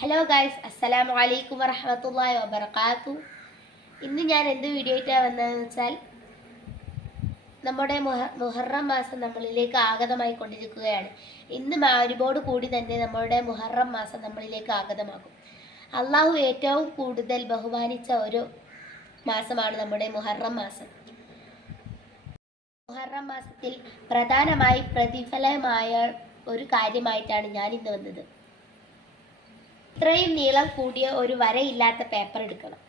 Hello guys അസ്സലാമു അലൈക്കും വറഹമത്തല്ലാ വബർക്കാത്തു ഇന്ന് ഞാൻ എന്ത് വീഡിയോ ആയിട്ടാണ് വന്നതെന്ന് വെച്ചാൽ നമ്മുടെ മുഹ മുഹറം മാസം നമ്മളിലേക്ക് ആഗതമായി കൊണ്ടിരിക്കുകയാണ്. ഇന്ന് മാരിബോട് കൂടി തന്നെ നമ്മുടെ മുഹറം മാസം നമ്മളിലേക്ക് ആഗതമാകും. അള്ളാഹു ഏറ്റവും കൂടുതൽ ബഹുമാനിച്ച ഒരു മാസമാണ് നമ്മുടെ മുഹറം മാസം. മുഹറം മാസത്തിൽ പ്രധാനമായി പ്രതിഫലമായ ഒരു കാര്യമായിട്ടാണ് ഞാൻ ഇന്ന് വന്നത്. ഇത്രയും നീളം കൂടിയ ഒരു വരയില്ലാത്ത പേപ്പർ എടുക്കണം.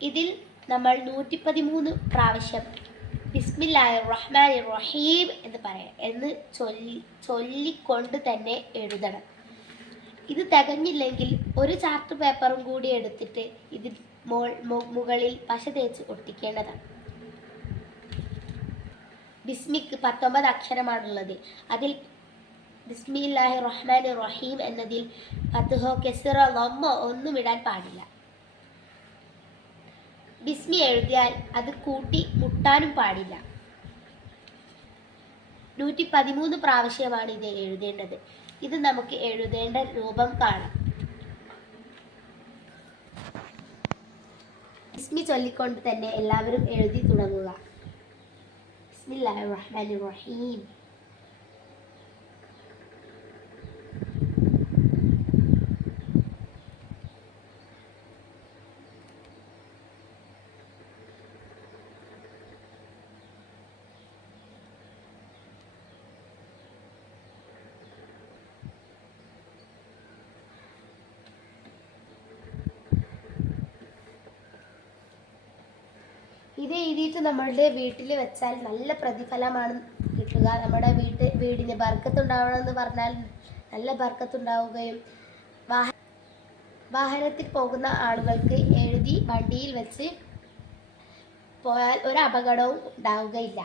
ഇതിൽ നമ്മൾ നൂറ്റി പതിമൂന്ന് പ്രാവശ്യം ബിസ്മില്ലാഹിർ റഹ്മാൻ റഹീം എന്ന് പറയാം എന്ന് ചൊല്ലി ചൊല്ലിക്കൊണ്ട് തന്നെ എഴുതണം. ഇത് തികഞ്ഞില്ലെങ്കിൽ ഒരു ചാർട്ട് പേപ്പറും കൂടി എടുത്തിട്ട് ഇത് മോൾ മുകളിൽ പശ തേച്ച് ഒട്ടിക്കേണ്ടതാണ്. ബിസ്മിക്ക് പത്തൊമ്പത് അക്ഷരമാണുള്ളത്. അതിൽ ബിസ്മില്ലാഹി റഹ്മാൻ റഹീം എന്നതിൽ ഫത്ഹോ കെസിറോ ലമ്മോ ഒന്നും ഇടാൻ പാടില്ല. ബിസ്മി എഴുതിയാൽ അത് കൂട്ടി മുട്ടാനും പാടില്ല. നൂറ്റി പതിമൂന്ന് പ്രാവശ്യമാണ് ഇത് എഴുതേണ്ടത്. ഇത് നമുക്ക് എഴുതേണ്ട രൂപം കാണാം. ബിസ്മി ചൊല്ലിക്കൊണ്ട് തന്നെ എല്ലാവരും എഴുതി തുടങ്ങുക. ബിസ്മില്ലാഹി റഹ്മാൻ റഹീം ഇത് എഴുതിയിട്ട് നമ്മളുടെ വീട്ടിൽ വെച്ചാൽ നല്ല പ്രതിഫലമാണ് കിട്ടുക. നമ്മുടെ വീട്ട് വീടിന് ബർക്കത്തുണ്ടാവണമെന്ന് പറഞ്ഞാൽ നല്ല ബർക്കത്തുണ്ടാവുകയും വാഹ വാഹനത്തിൽ പോകുന്ന ആളുകൾക്ക് എഴുതി വണ്ടിയിൽ വെച്ച് പോയാൽ ഒരു അപകടവും ഉണ്ടാവുകയില്ല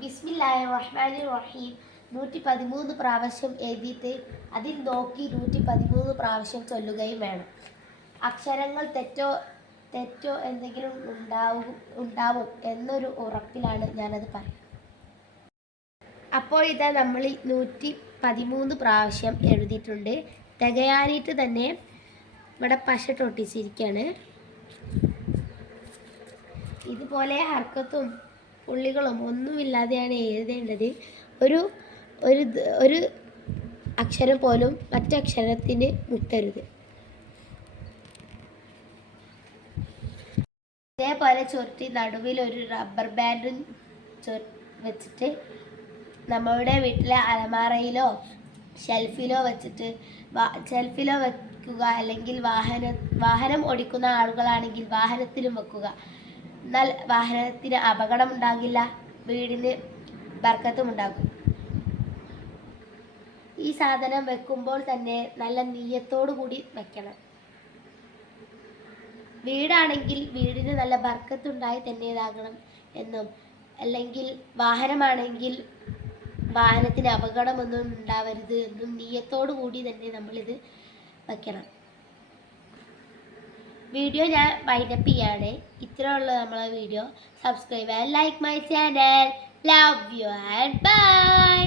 ബിസ്മി- ബിസ്മില്ലാഹി റഹ്മാനി റഹീം നൂറ്റി പതിമൂന്ന് പ്രാവശ്യം എഴുതിയിട്ട് അതിൽ നോക്കി നൂറ്റി പതിമൂന്ന് പ്രാവശ്യം ചൊല്ലുകയും വേണം. അക്ഷരങ്ങൾ തെറ്റോ തെറ്റോ എന്തെങ്കിലും ഉണ്ടാവും ഉണ്ടാവും എന്നൊരു ഉറപ്പിലാണ് ഞാനത് പറയുന്നത്. അപ്പോൾ ഇതാ നമ്മൾ നൂറ്റി പതിമൂന്ന് പ്രാവശ്യം എഴുതിയിട്ടുണ്ട്. തികയാനായിട്ട് തന്നെ ഇവിടെ പശ ഇതുപോലെ ഹർക്കത്തും പുള്ളികളും ഒന്നുമില്ലാതെയാണ് എഴുതേണ്ടത്. ഒരു ഒരു ഒരു അക്ഷരം പോലും മറ്റക്ഷരത്തിന് മുട്ടരുത്. ഇതേപോലെ ചുരുട്ടി നടുവിൽ ഒരു റബ്ബർ ബാൻഡും വെച്ചിട്ട് നമ്മളുടെ വീട്ടിലെ അലമാറയിലോ ഷെൽഫിലോ വെച്ചിട്ട് ഷെൽഫിലോ വെക്കുക അല്ലെങ്കിൽ വാഹന വാഹനം ഓടിക്കുന്ന ആളുകളാണെങ്കിൽ വാഹനത്തിലും വെക്കുക. എന്നാൽ വാഹനത്തിന് അപകടം ഉണ്ടാകില്ല വീടിന് ബർക്കത്തും ഉണ്ടാകും ഈ സാധനം വെക്കുമ്പോൾ തന്നെ നല്ല നീയത്തോടു കൂടി വെക്കണം. വീടാണെങ്കിൽ വീടിന് നല്ല ബർക്കത്തുണ്ടായി തന്നെ ഇതാകണം എന്നും. അല്ലെങ്കിൽ വാഹനമാണെങ്കിൽ വാഹനത്തിന് അപകടമൊന്നും ഉണ്ടാവരുത് എന്നും നീയത്തോടു കൂടി തന്നെ നമ്മളിത് വെക്കണം. വീഡിയോ ഞാൻ വൈൻഡപ്പ് ചെയ്യാണ്. ഇത്രയുള്ള നമ്മളെ video subscribe and like my channel love you and bye